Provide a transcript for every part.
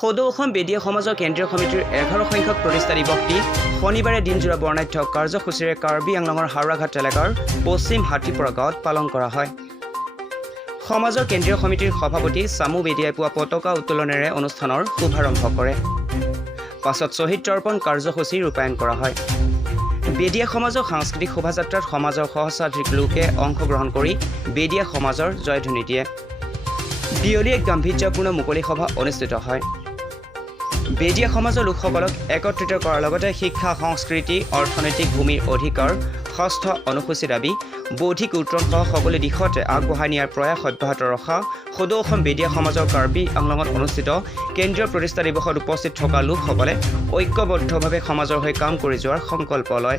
সদৌ অসম বেদিয়া সমাজৰ কেন্দ্ৰীয় সমিতিৰ 11 সংখ্যক প্ৰতিষ্ঠা দিৱসটি শনিবাৰে দিনজোৰা বৰ্ণাঢ্য কাৰ্যসূচীৰে কাৰ্বি আংলঙৰ হাওৰাঘাট এলেকাৰ পশ্চিম হাতীপৰা গাঁৱত পালন কৰা হয়। সমাজৰ কেন্দ্ৰীয় সমিতিৰ সভাপতি চামু বেদিয়াই পুৱা পতাকা উত্তোলনেৰে অনুষ্ঠানৰ শুভাৰম্ভ কৰে। পাছত শ্বহীদ তৰ্পণ কাৰ্যসূচী ৰূপায়ণ কৰা হয়। বেদিয়া সমাজৰ সাংস্কৃতিক শোভাযাত্ৰাত সমাজৰ সহস্ৰাধিক লোকে অংশগ্ৰহণ কৰি বেদিয়া সমাজৰ জয়ধ্বনি দিয়ে। বিয়লি এক গাম্ভীৰ্যপূৰ্ণ মুকলি সভা অনুষ্ঠিত হয়। বেদিয়া সমাজৰ লোকসকলক একত্ৰিত কৰাৰ লগতে শিক্ষা, সংস্কৃতি, অৰ্থনৈতিক ভূমিৰ অধিকাৰ, ষষ্ঠ অনুসূচী দাবী, বৌদ্ধিক উত্তৰণ সহ সকলো দিশতে আগবঢ়াই নিয়াৰ প্ৰয়াস অব্যাহত ৰখা সদৌ অসম বেদিয়া সমাজৰ কাৰ্বি আংলঙত অনুষ্ঠিত কেন্দ্ৰীয় প্ৰতিষ্ঠা দিৱসত উপস্থিত থকা লোকসকলে ঐক্যবদ্ধভাৱে সমাজৰ হৈ কাম কৰি যোৱাৰ সংকল্প লয়।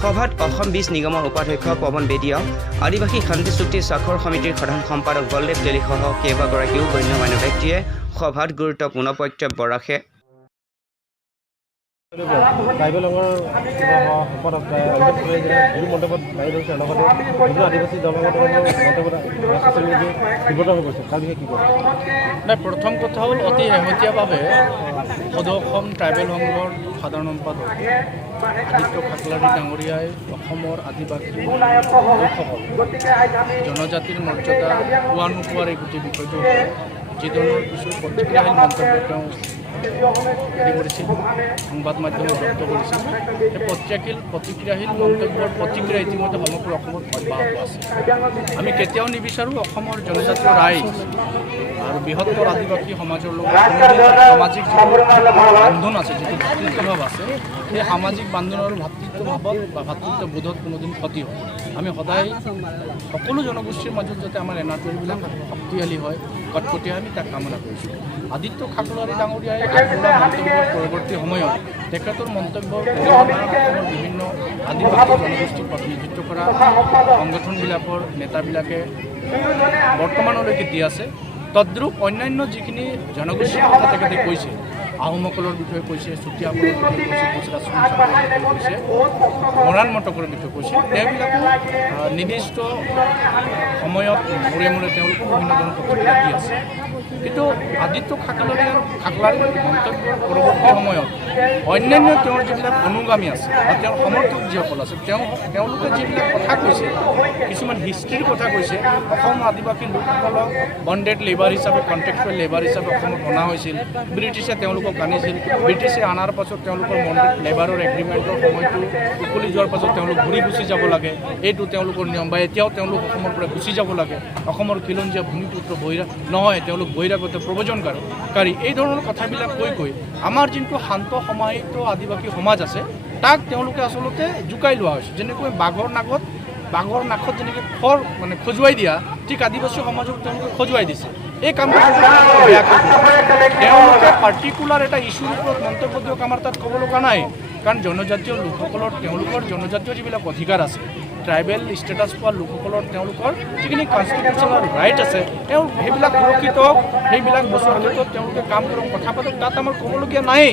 সভাত অসম বীজ নিগমৰ উপাধ্যক্ষ পৱন বেদিয়া, আদিবাসী শান্তি চুক্তি স্বাক্ষৰ সমিতিৰ সাধাৰণ সম্পাদক বলদেৱ তেলীসহ কেইবাগৰাকীও গণ্যমান্য ব্যক্তিয়ে সভাত গুৰুত্বপূৰ্ণ বক্তব্য ৰাখে। প্ৰথম কথা হ'ল অতি শেহতীয়াভাৱে সদৌ অসম ট্ৰাইবেল সংঘৰ সাধাৰণ সম্পাদক আদিত্য খাকলাৰী ডাঙৰীয়াই অসমৰ আদিবাসী লোকসকল জনজাতিৰ মৰ্যাদা পোৱা নোপোৱাৰ এই গোটেই বিষয়টো যি ধৰণৰ কিছু প্ৰতিক্ৰিয়াশীল মন্তব্য তেওঁ কৰিছিল, সংবাদ মাধ্যমে ব্যক্ত কৰিছিল। সেই প্ৰতিক্ৰিয়াশীল মন্তব্যৰ প্ৰতিক্ৰিয়া ইতিমধ্যে সমগ্ৰ অসমত অব্যাহত আছে। আমি কেতিয়াও নিবিচাৰোঁ অসমৰ জনজাতীয় ৰাইজ আৰু বৃহত্তৰ আদিবাসী সমাজৰ লগত সামাজিক বান্ধোন আছে, যিটো ভাতৃত্বভাৱ আছে, সেই সামাজিক বান্ধোন আৰু ভাতৃত্বভাৱত বা ভাতৃত্ববোধত কোনোদিন ক্ষতি হয়। আমি সদায় সকলো জনগোষ্ঠীৰ মাজত যাতে আমাৰ এনাজৰীবিলাক শক্তিশালী হয়, কটকটীয়া আমি তাক কামনা কৰিছোঁ। আদিত্য খাকলাৰী ডাঙৰীয়াই আগবঢ়োৱা মন্তব্যৰ পৰৱৰ্তী সময়ত তেখেতৰ মন্তব্যৰ অসমৰ বিভিন্ন আদিবাসী জনগোষ্ঠীক প্ৰতিনিধিত্ব কৰা সংগঠনবিলাকৰ নেতাবিলাকে বৰ্তমানলৈকে দি আছে। তদ্ৰূপ অন্যান্য যিখিনি জনগোষ্ঠীৰ কথা তেখেতে কৈছে, আহোমসকলৰ বিষয়ে কৈছে, চুতীয়াসকলৰ বিষয়ে কৈছে, কোচ ৰাজবংশীসকলৰ বিষয়ে কৈছে, মৰাণ মটকৰ বিষয়ে কৈছে, তেওঁবিলাকো নিৰ্দিষ্ট সময়ত মূৰে মূৰে তেওঁলোকো বিভিন্ন ধৰণৰ প্ৰতিক্ৰিয়া দি আছে। কিন্তু আদিত্য খাকলাৰীৰ মন্তব্যৰ পৰৱৰ্তী সময়ত অন্যান্য তেওঁৰ যিবিলাক অনুগামী আছে বা তেওঁৰ সমৰ্থক যিসকল আছে, তেওঁলোকে যিবিলাক কথা কৈছে, কিছুমান হিষ্ট্ৰীৰ কথা কৈছে, অসম আদিবাসী লোকসকলক বণ্ডেড লেবাৰ হিচাপে, কণ্ট্ৰেক্টুৱেল লেবাৰ হিচাপে অসমত অনা হৈছিল। ব্ৰিটিছে তেওঁলোকক আনিছিল। ব্ৰিটিছে অনাৰ পাছত তেওঁলোকৰ বণ্ডেড লেবাৰৰ এগ্ৰিমেণ্টৰ সময়টো উকলি যোৱাৰ পাছত তেওঁলোক ঘূৰি গুচি যাব লাগে, এইটো তেওঁলোকৰ নিয়ম। বা এতিয়াও তেওঁলোক অসমৰ পৰা গুচি যাব লাগে। অসমৰ খিলঞ্জীয়া ভূমিপুত্ৰ নহয়, তেওঁলোক বহিৰাগত প্ৰব্ৰজনকাৰী। এই ধৰণৰ কথাবিলাক কৈ আমাৰ যোনটো শান্ত সমাহিত আদিবাসী সমাজ আছে, তাক তেওঁলোকে আচলতে জোকাই লোৱা হৈছে। যেনেকৈ বাঘৰ নাকত যেনেকৈ খজুৱাই দিয়া, ঠিক আদিবাসী সমাজক তেওঁলোকে খজুৱাই দিছে। এই কামটো তেওঁলোকে পাৰ্টিকুলাৰ এটা ইছ্যুৰ ওপৰত মন্তব্য দিয়ক, আমাৰ তাত ক'ব লগা নাই। কাৰণ জনজাতীয় লোকসকলৰ তেওঁলোকৰ জনজাতীয় যিবিলাক অধিকাৰ আছে, ট্ৰাইবেল ষ্টেটাছ পোৱা লোকসকলৰ তেওঁলোকৰ যিখিনি কনষ্টিটিউশ্যনেল ৰাইট আছে, সেইবিলাক সুৰক্ষিত হওক, সেইবিলাক বস্তুৰ ক্ষেত্ৰত তেওঁলোকে কাম কৰক, কথা পাতক, তাত আমাৰ ক'বলগীয়া নাই।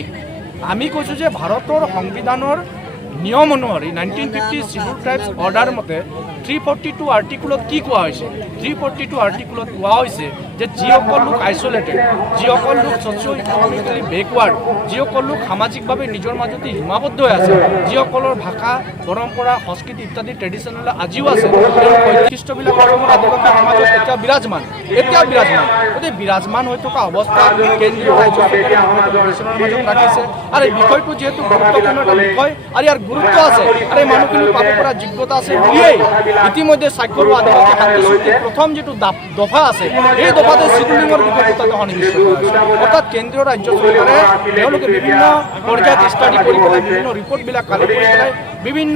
আমি কৈছোঁ যে ভাৰতৰ সংবিধানৰ নিয়ম অনুসৰি 1950 চিভিল ট্ৰাইবছ অৰ্ডাৰ মতে 342 আৰ্টিকুলত কি কোৱা হৈছে? 342 আৰ্টিকুলত কোৱা হৈছে যে যিসকল লোক আইচলেটেড, যিসকল লোক ছ'চিঅ' ইকনমিকেলি বেকৱাৰ্ড, যিসকল লোক সামাজিকভাৱে নিজৰ মাজতে সীমাবদ্ধ হৈ আছে, যিসকলৰ ভাষা, পৰম্পৰা, সংস্কৃতি ইত্যাদি ট্ৰেডিশ্যনেল আজিও আছে, তেওঁৰ বৈশিষ্ট্যবিলাক অসমৰ আদিবাসী সমাজত এতিয়া বিৰাজমান। গতিকে বিৰাজমান হৈ থকা অৱস্থাত কেন্দ্ৰীয় ৰাজ্য চৰকাৰে মাজত ৰাখিছে। আৰু এই বিষয়টো যিহেতু গুৰুত্বপূৰ্ণ এটা বিষয় আৰু ইয়াৰ গুৰুত্ব আছে আৰু এই মানুহখিনি পাব পৰা যোগ্যতা আছে বুলিয়েই ইতিমধ্যে স্বাক্ষৰ হোৱা আদিবাসী শান্তি চুক্তিৰ প্ৰথম যিটো দফা আছে, এই দফাতে চিডুলিঙৰ বিষয়ে দুটাকে সন্নিৱিষ্ট কৰা হৈছে। অৰ্থাৎ কেন্দ্ৰীয় ৰাজ্য চৰকাৰে তেওঁলোকে বিভিন্ন পৰ্যায়ত ষ্টাডি কৰি পেলাই, বিভিন্ন ৰিপৰ্টবিলাক কালেক্ট কৰি পেলাই, বিভিন্ন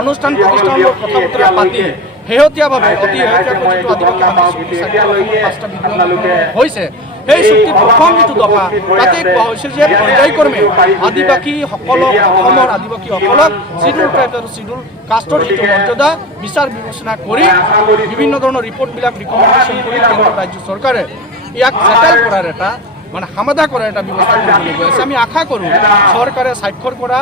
অনুষ্ঠান প্ৰতিষ্ঠানৰ লগত কথা বতৰা পাতি শেহতীয়াভাৱে অতি শেহতীয়াকৈ যিটো আদিবাসী শান্তি চুক্তি স্বাক্ষৰ 5টা বিদ্ৰোহ হৈছে, সেই চুক্তিৰ প্ৰথম যিটো দফা, তাতে কোৱা হৈছে যে পৰ্যায়ক্ৰমে আদিবাসীসকলক, অসমৰ আদিবাসীসকলক চিডুল ট্ৰাইব আৰু চিডুল কাষ্টৰ যিটো মৰ্যাদা বিচাৰ বিবেচনা কৰি বিভিন্ন ধৰণৰ ৰিপৰ্টবিলাক ৰিকমেণ্ডেশ্যন কৰি কেন্দ্ৰীয় ৰাজ্য চৰকাৰে ইয়াক চেটেল কৰাৰ এটা সমাধা কৰাৰ এটা ব্যৱস্থা কৰিবলৈ গৈ আছে। আমি আশা কৰোঁ চৰকাৰে স্বাক্ষৰ কৰা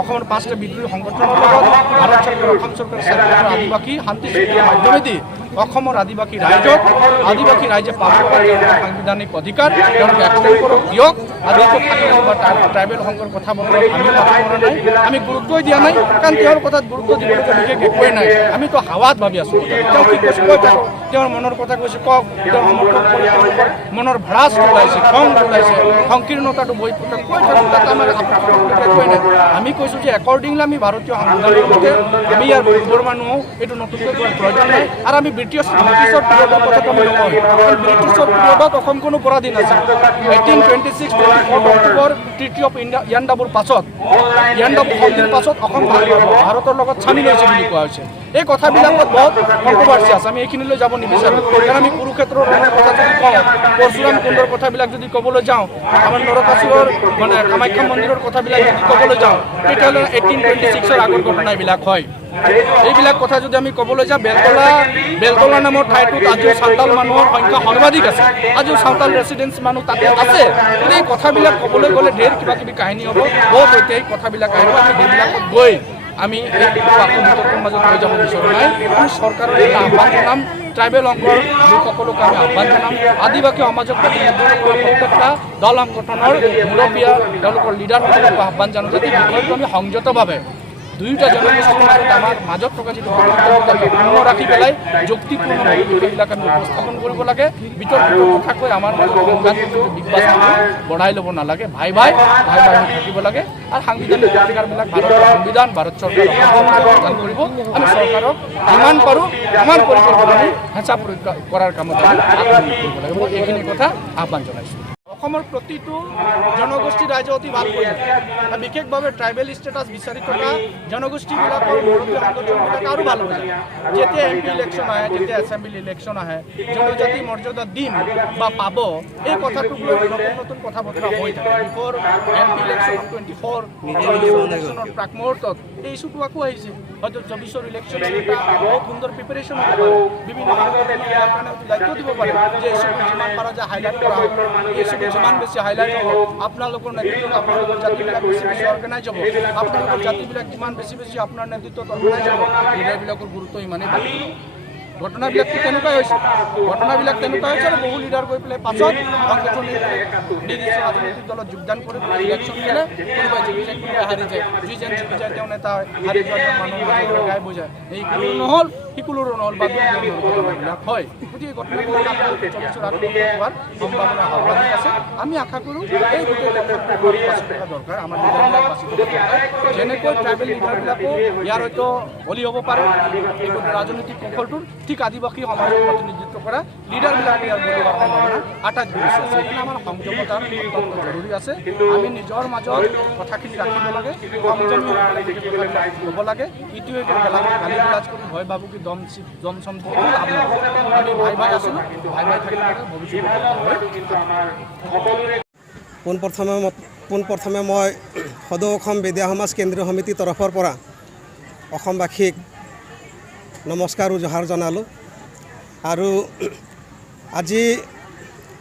অসমৰ 5টা বিদ্ৰোহী সংগঠনৰ লগত ভাৰত চৰকাৰ, অসম চৰকাৰে স্বাক্ষৰ কৰা আদিবাসী শান্তি চুক্তিৰ মাধ্যমেদি অসমৰ আদিবাসী ৰাইজে পাব লগা তেওঁলোকৰ সাংবিধানিক অধিকাৰ তেওঁলোকে এক্সটেণ্ড কৰক দিয়ক। আদিবাসী বা ট্ৰাইবেল সংঘৰ কথা বতৰা আমি মাথা মৰা নাই, আমি গুৰুত্বই দিয়া নাই, কাৰণ তেওঁৰ কথাত গুৰুত্ব দিবলগীয়া বিশেষ একোৱেই নাই। আমিতো হাৱাত ভাবি আছোঁ। তেওঁ কি কৈছে কৈ থাকক, তেওঁৰ মনৰ কথা কৈছে কওক, তেওঁৰ সমৰ্থন কৰি তেওঁলোকৰ মনৰ ভ্ৰাছ ওলাইছে, খং ওলাইছে, সংকীৰ্ণতাটো বহি কৈ থাকক, তাত আমাৰ একোৱেই নাই। আমি কৈছোঁ যে একৰ্ডিংলি আমি ভাৰতীয় সংবিধানৰ মতে আমি ইয়াৰ পূৰ্বৰ মানুহ এইটো নতুনকৈ কৰাৰ প্ৰয়োজন নাই। আৰু আমি ব্ৰিটিছৰ পিৰিয়ডৰ কথাটো আমি নকওঁ, ব্ৰিটিছৰ পিৰিয়ডত অসম কোনো পৰাধীন আছিল। 1826 24 অক্টোবৰ ট্ৰিটি অফ ইয়াণ্ডাবুৰ পাছত সন্ধিৰ পাছত অসম ভাৰতৰ লগত চামিল হৈছে বুলি কোৱা হৈছে। এই কথাবিলাকত বহুত কণ্ট্ৰভাৰ্চি আছে, আমি এইখিনিলৈ যাব নিবিচাৰোঁ। কাৰণ আমি কুৰুক্ষেত্ৰৰ ৰণৰ কথা যদি কওঁ, পৰশুৰাম কুণ্ডৰ কথাবিলাক যদি ক'বলৈ যাওঁ, আমাৰ নৰকাসুৰৰ মানে কামাখ্যা মন্দিৰৰ কথাবিলাক যদি ক'বলৈ যাওঁ, তেতিয়াহ'লে 1826 আগৰ ঘটনা এইবিলাক হয়। এইবিলাক কথা যদি আমি ক'বলৈ যাওঁ, বেলতলা নামৰ ঠাইটোত আজিও চাওতাল মানুহৰ সংখ্যা সৰ্বাধিক আছে, আজিও চাওতাল ৰেচিডেঞ্চ মানুহ তাতে আছে। এই কথাবিলাক ক'বলৈ গ'লে ঢেৰ কিবা কিবি কাহিনী হ'ব, বহুত ঐতিহাসিক কথাবিলাক আহিব। আমি সেইবিলাকত গৈ আমি এই বিতৰ্কৰ মাজত লৈ যাব বিচৰা নাই। আমি চৰকাৰৰ এটা আহ্বান জনাম, ট্ৰাইবেল অংগৰ লোকসকলক আমি আহ্বান জনাম, আদিবাসী সমাজক প্ৰতিনিধিত্ব কৰা প্ৰত্যেকটা দল সংগঠনৰ মুৰব্বীয়া তেওঁলোকৰ লিডাৰসকলক আহ্বান জানো যাতে বিষয়টো আমি সংযতভাৱে দুয়োটা জনগোষ্ঠীৰ মাজত আমাৰ মাজত থকা যিটো পূৰ্ণ ৰাখি পেলাই যুক্তিপূৰ্ণ বিষয়বিলাক আমি উপস্থাপন কৰিব লাগে। বিতৰ্কিত কথাকৈ আমাৰ মাজত বঢ়াই ল'ব নালাগে, ভাই ভাই হৈ থাকিব লাগে। আৰু সাংবিধানিক অধিকাৰবিলাক ভাৰতৰ সংবিধান, ভাৰত চৰকাৰে প্ৰদান কৰিব। আমি চৰকাৰক যিমান পাৰোঁ আমাৰ পৰিকল্পনা আমি হেঁচা প্ৰয়োগ কৰাৰ কামত আমি আত্মনিয়োগ কৰিব লাগে। মই এইখিনি কথা আহ্বান জনাইছোঁ। অসমৰ প্ৰতিটো জনগোষ্ঠীৰ ৰাইজে অতি ভাল কৰিছে, বিশেষভাৱে ট্ৰাইবেল ষ্টেটাছ বিচাৰি থকা জনগোষ্ঠীবিলাকৰ মুৰব্বী সংগঠনবিলাক আৰু ভাল হৈ যায়। যেতিয়া MP ইলেকশ্যন আহে, যেতিয়া এছেম্বলি ইলেকশ্যন আহে, জনজাতি মৰ্যাদা দিম বা পাব, এই কথাটোক লৈ নতুন নতুন কথা বতৰা হৈ থাকে। বিফৰ MP ইলেকশ্যন 24 ইলেকশ্যনৰ প্ৰাক মুহূৰ্তত এই ইছ্যুটো আকৌ আহিছে। হয়তো 24 ইলেকশ্যন বহুত সুন্দৰ প্ৰিপেৰেশ্যন হ'ব পাৰে, বিভিন্ন সংগঠনে ইয়াৰ কাৰণে দায়িত্ব দিব পাৰে যে ইছ্যুটো যিমান পাৰা যায় হাইলাইট কৰা হ'ব, এই ইছ্যুটো যিমান বেছি হাইলাইট হ'ব, আপোনালোকৰ নেতৃত্বত আপোনালোকৰ জাতিবিলাক বেছি বেছি অৰ্গেনাইজ হ'ব, আপোনালোকৰ জাতিবিলাক যিমান বেছি বেছি আপোনাৰ নেতৃত্বত অৰ্গেনাইজ হ'ব, লিডাৰবিলাকৰ গুৰুত্ব ইমানেই বাঢ়ি যাব। ঘটনাবিলাকতো তেনেকুৱাই হৈছে, আৰু বহু লিডাৰ গৈ পেলাই পাছত সংগঠনিক নিৰ্দিষ্ট ৰাজনৈতিক দলত যোগদান কৰি ইলেকশ্যন খেলে, কোনোবাই জিকি যায়, কোনোবাই হাৰি যায়, যিজন জিকি যায় তেওঁ নেতা হয়, হাৰি যোৱা মানুহ গাই বজায়, এই কুলুৰ নহ'ল সিকুলৰো নহ'ল বা ঘটনাবিলাক হয়। গতিকে ঘটনাবিলাক আপোনালোকে 24 আগত হোৱাৰ সম্ভাৱনা সৰ্বাধিক আছে। আমি আশা কৰোঁ এই গোটেই বাছি থকা দৰকাৰ, আমাৰ লিডাৰবিলাক বাছি থকা দৰকাৰ। যেনেকৈ ট্ৰাইবেল লিডাৰবিলাকো ইয়াৰ হয়তো বলি হ'ব পাৰে এই ৰাজনৈতিক কৌশলটোৰ, ঠিক আদিবাসী সমাজক প্ৰতিনিধিত্ব কৰা লিডাৰবিলাক ইয়াৰ বলি হোৱাৰ সম্ভাৱনা আটাইতকৈ বেছি আছে। সেইকাৰণে আমাৰ সংযমতাৰ অত্যন্ত জৰুৰী আছে। আমি নিজৰ মাজত কথাখিনি ৰাখিব লাগে, সংযমী হ'ব লাগে। ইটোৱে গালি গালাজ কৰি ভয় ভাবো কি দম চম দি লাভ নহয়। আমি ভাই আছিলোঁ, ভাই থাকিব লাগে ভৱিষ্যতে। পোনপ্ৰথমে মই সদৌ অসম বেদিয়া সমাজ কেন্দ্ৰীয় সমিতিৰ তৰফৰ পৰা অসমবাসীক নমস্কাৰ আৰু জোহাৰ জনালোঁ। আৰু আজি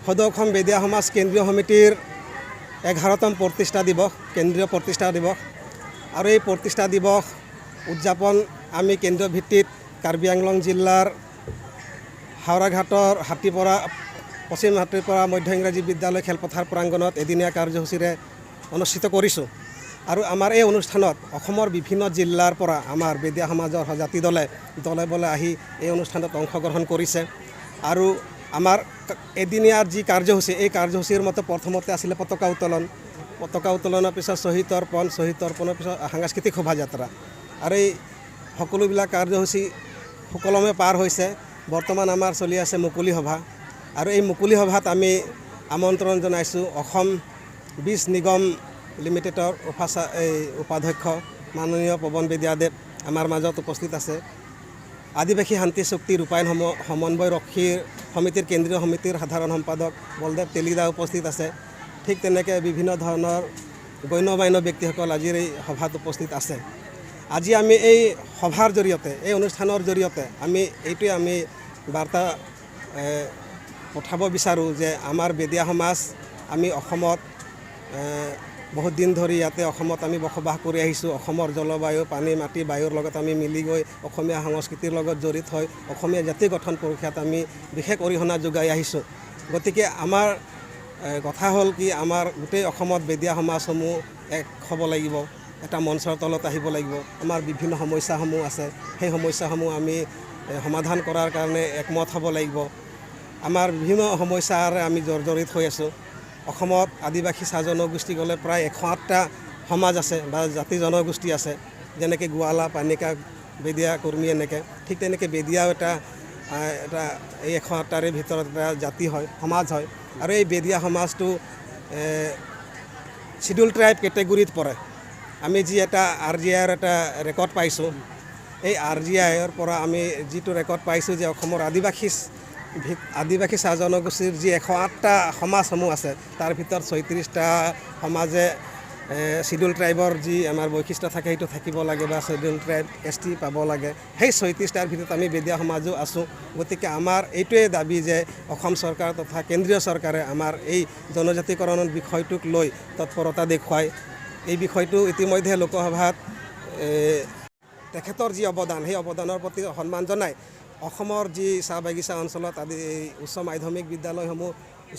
সদৌ অসম বেদিয়া সমাজ কেন্দ্ৰীয় সমিতিৰ 11তম প্ৰতিষ্ঠা দিৱস, কেন্দ্ৰীয় প্ৰতিষ্ঠা দিৱস। আৰু এই প্ৰতিষ্ঠা দিৱস উদযাপন আমি কেন্দ্ৰীয় ভিত্তিত কাৰ্বি আংলং জিলাৰ হাওৰাঘাটৰ পশ্চিম হাতীৰপৰা মধ্য ইংৰাজী বিদ্যালয় খেলপথাৰ প্ৰাংগণত এদিনীয়া কাৰ্যসূচীৰে অনুষ্ঠিত কৰিছোঁ। আৰু আমাৰ এই অনুষ্ঠানত অসমৰ বিভিন্ন জিলাৰ পৰা আমাৰ বেদিয়া সমাজৰ জাতি দলে বলে আহি এই অনুষ্ঠানত অংশগ্ৰহণ কৰিছে। আৰু আমাৰ এদিনীয়াৰ যি কাৰ্যসূচী, এই কাৰ্যসূচীৰ মতে প্ৰথমতে আছিলে পতাকা উত্তোলনৰ পিছত শ্বহীদ তৰ্পণৰ পিছত সাংস্কৃতিক শোভাযাত্ৰা। আৰু এই সকলোবিলাক কাৰ্যসূচী সুকলমে পাৰ হৈছে। বৰ্তমান আমাৰ চলি আছে মুকলি সভা। আৰু এই মুকলি সভাত আমি আমন্ত্ৰণ জনাইছোঁ অসম বীজ নিগম লিমিটেডৰ উপাধ্যক্ষ মাননীয় পৱন বেদিয়াদেৱ আমাৰ মাজত উপস্থিত আছে। আদিবাসী শান্তি চুক্তি ৰূপায়ণ সমন্বয় ৰক্ষী সমিতিৰ কেন্দ্ৰীয় সমিতিৰ সাধাৰণ সম্পাদক বলদেৱ তেলিদা উপস্থিত আছে। ঠিক তেনেকৈ বিভিন্ন ধৰণৰ গণ্য মান্য ব্যক্তিসকল আজিৰ এই সভাত উপস্থিত আছে। আজি আমি এই সভাৰ জৰিয়তে, এই অনুষ্ঠানৰ জৰিয়তে আমি বাৰ্তা পঠাব বিচাৰোঁ যে আমাৰ বেদিয়া সমাজ আমি অসমত বহুত দিন ধৰি ইয়াতে অসমত আমি বসবাস কৰি আহিছোঁ। অসমৰ জলবায়ু, পানী, মাটি, বায়ুৰ লগত আমি মিলি গৈ অসমীয়া সংস্কৃতিৰ লগত জড়িত হৈ অসমীয়া জাতি গঠন প্ৰক্ৰিয়াত আমি বিশেষ অৰিহণা যোগাই আহিছোঁ। গতিকে আমাৰ কথা হ'ল কি, আমাৰ গোটেই অসমত বেদিয়া সমাজসমূহ এক হ'ব লাগিব, এটা মঞ্চৰ তলত আহিব লাগিব। আমাৰ বিভিন্ন সমস্যাসমূহ আছে, সেই সমস্যাসমূহ আমি সমাধান কৰাৰ কাৰণে একমত হ'ব লাগিব। আমাৰ বিভিন্ন সমস্যাৰে আমি জৰ্জৰিত হৈ আছোঁ। অসমত আদিবাসী চাহ জনগোষ্ঠী গ'লে প্ৰায় 108টা সমাজ আছে বা জাতি জনগোষ্ঠী আছে, যেনেকৈ গোৱালা, পানিকা, বেদিয়া, কৰ্মী এনেকৈ। ঠিক তেনেকৈ বেদিয়াও এটা এই 108টাৰে ভিতৰত এটা জাতি হয়, সমাজ হয়। আৰু এই বেদিয়া সমাজটো শিডিউল ট্ৰাইব কেটেগৰীত পৰে। আমি যি এটা RGIৰ এটা ৰেকৰ্ড পাইছোঁ, এই RGIৰ পৰা আমি যিটো ৰেকৰ্ড পাইছোঁ যে অসমৰ আদিবাসী চাহ জনগোষ্ঠীৰ যি 108টা সমাজসমূহ আছে, তাৰ ভিতৰত 36টা সমাজে শিডিউল ট্ৰাইবৰ যি আমাৰ বৈশিষ্ট্য থাকে সেইটো থাকিব লাগে বা শিডিউল ট্ৰাইব ST পাব লাগে। সেই 36টাৰ ভিতৰত আমি বেদিয়া সমাজো আছোঁ। গতিকে আমাৰ এইটোৱে দাবী যে অসম চৰকাৰ তথা কেন্দ্ৰীয় চৰকাৰে আমাৰ এই জনজাতিকৰণৰ বিষয়টোক লৈ তৎপৰতা দেখুৱায়। এই বিষয়টো ইতিমধ্যে লোকসভাত তেখেতৰ যি অৱদান, সেই অৱদানৰ প্ৰতি সন্মান জনাই অসমৰ যি চাহ বাগিচা অঞ্চলত আদি উচ্চ মাধ্যমিক বিদ্যালয়সমূহ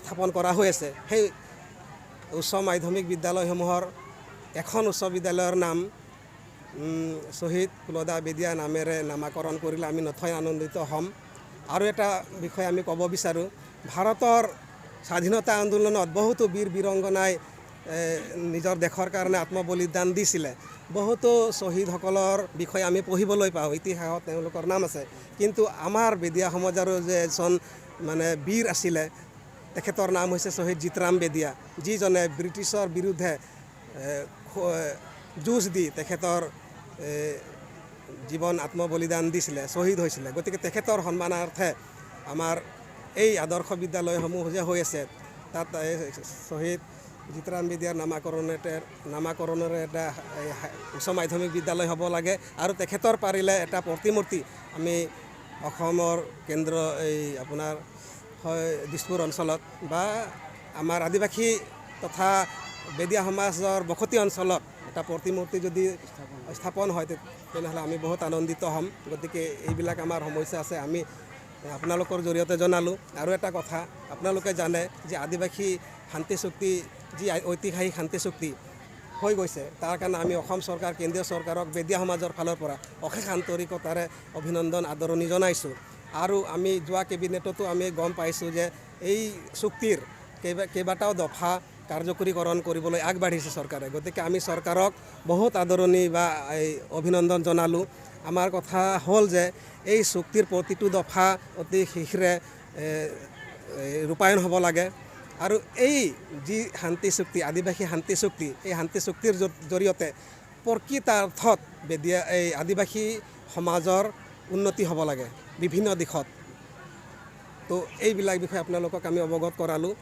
স্থাপন কৰা হৈ আছে, সেই উচ্চ মাধ্যমিক বিদ্যালয়সমূহৰ এখন উচ্চ বিদ্যালয়ৰ নাম শ্বহীদ কুলদা বেদিয়া নামেৰে নামাকৰণ কৰিলে আমি নথৈ আনন্দিত হ'ম। আৰু এটা বিষয় আমি ক'ব বিচাৰোঁ, ভাৰতৰ স্বাধীনতা আন্দোলনত বহুতো বীৰ বীৰংগনাই নিজৰ দেশৰ কাৰণে আত্মবলিদান দিছিলে। বহুতো শ্বহীদসকলৰ বিষয়ে আমি পঢ়িবলৈ পাওঁ, ইতিহাসত তেওঁলোকৰ নাম আছে। কিন্তু আমাৰ বেদিয়া সমাজৰো যে এজন বীৰ আছিলে, তেখেতৰ নাম হৈছে শ্বহীদ জিতৰাম বেদিয়া, যিজনে ব্ৰিটিছৰ বিৰুদ্ধে যুঁজ দি তেখেতৰ জীৱন আত্মবলিদান দিছিলে, শ্বহীদ হৈছিলে। গতিকে তেখেতৰ সন্মানাৰ্থে আমাৰ এই আদৰ্শ বিদ্যালয়সমূহ যে হৈ আছে, তাত শ্বহীদ জিতৰাম বেদিয়াৰ নামাকৰণেৰে এটা উচ্চ মাধ্যমিক বিদ্যালয় হ'ব লাগে। আৰু তেখেতৰ পাৰিলে এটা প্ৰতিমূৰ্তি আমি অসমৰ কেন্দ্ৰ আপোনাৰ দিছপুৰ অঞ্চলত বা আমাৰ আদিবাসী তথা বেদিয়া সমাজৰ বসতি অঞ্চলত এটা প্ৰতিমূৰ্তি যদি স্থাপন হয়, তেনেহ'লে আমি বহুত আনন্দিত হ'ম। গতিকে এইবিলাক আমাৰ সমস্যা আছে, আমি আপোনালোকৰ জৰিয়তে জনালোঁ। আৰু এটা কথা আপোনালোকে জানে যে আদিবাসী শান্তি চুক্তি যি ঐতিহাসিক শান্তি চুক্তি হৈ গৈছে, তাৰ কাৰণে আমি অসম চৰকাৰ, কেন্দ্ৰীয় চৰকাৰক বেদিয়া সমাজৰ ফালৰ পৰা অশেষ আন্তৰিকতাৰে অভিনন্দন আদৰণি জনাইছোঁ। আৰু আমি যোৱা কেবিনেটতো আমি গম পাইছোঁ যে এই চুক্তিৰ কেইবাটাও দফা কাৰ্যকৰীকৰণ কৰিবলৈ আগবাঢ়িছে চৰকাৰে। গতিকে আমি চৰকাৰক বহুত আদৰণি বা অভিনন্দন জনালোঁ। আমাৰ কথা হ'ল যে এই চুক্তিৰ প্ৰতিটো দফা অতি শীঘ্ৰে ৰূপায়ণ হ'ব লাগে। আৰু এই যি শান্তি চুক্তি, আদিবাসী শান্তি চুক্তি, এই শান্তি চুক্তিৰ জৰিয়তে প্ৰকৃতাৰ্থত এই আদিবাসী সমাজৰ উন্নতি হ'ব লাগে বিভিন্ন দিশত। তো এইবিলাক বিষয়ে আপোনালোকক আমি অৱগত কৰালোঁ।